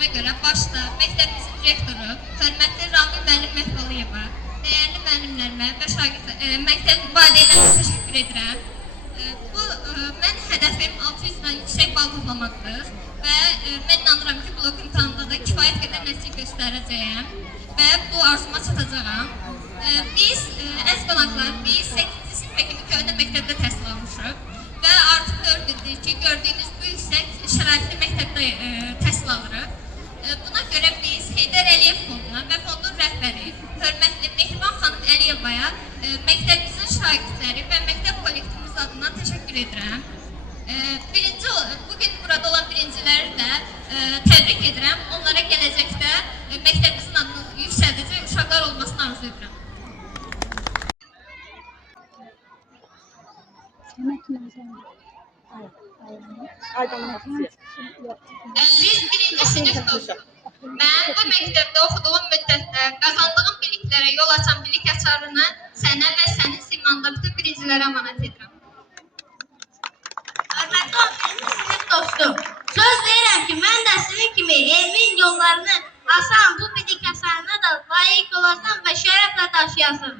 bildiyimə görə başda məktəbimizin direktoru, hörmətli Ramil müəllim Mehbalıyeva, dəyərli müəllimlərimə və məktəb valideynlərimə təşəkkür edirəm. Mən hədəfim 600-dən yüksək bal toplamaqdır və mən inanıram ki, blok imtahanında da kifayət qədər nəticə göstərəcəyəm və bu arzuma çatacağam. Biz, əziz qonaqlar, biz 8-ci sinifə kimi köhnə məktəbdə təhsil almışıq və artıq 4 ildir ki, gördüyünüz bu yüksək şəraitli məktəbdə təhsil alırıq. Buna görə biz Heydər Əliyev fonduna və fondun rəhbəri, hörmətli Mehriban xanım Əliyevaya məktəbimizin şagirdləri və məktəb kollektivimiz adından təşəkkür edirəm. Bugün burada olan birinciləri də təbrik edirəm. Onlara gələcəkdə məktəbimizin adını yüksəldəcək uşaqlar olmasını arzu edirəm. Biz birinci sinif dostum. Mən bu məktəbdə oxuduğum müddətdə qazandığım biliklərə yol açan bilik açarını sənə və sənin simanında bütün birincilərə əmanət edirəm. Hörmətli 11-ci sinif dostum, söz verirəm ki, mən də sizin kimi elmin yollarını asan bu bilik əsərine də layiq olasam və şərəflə daşıyasın.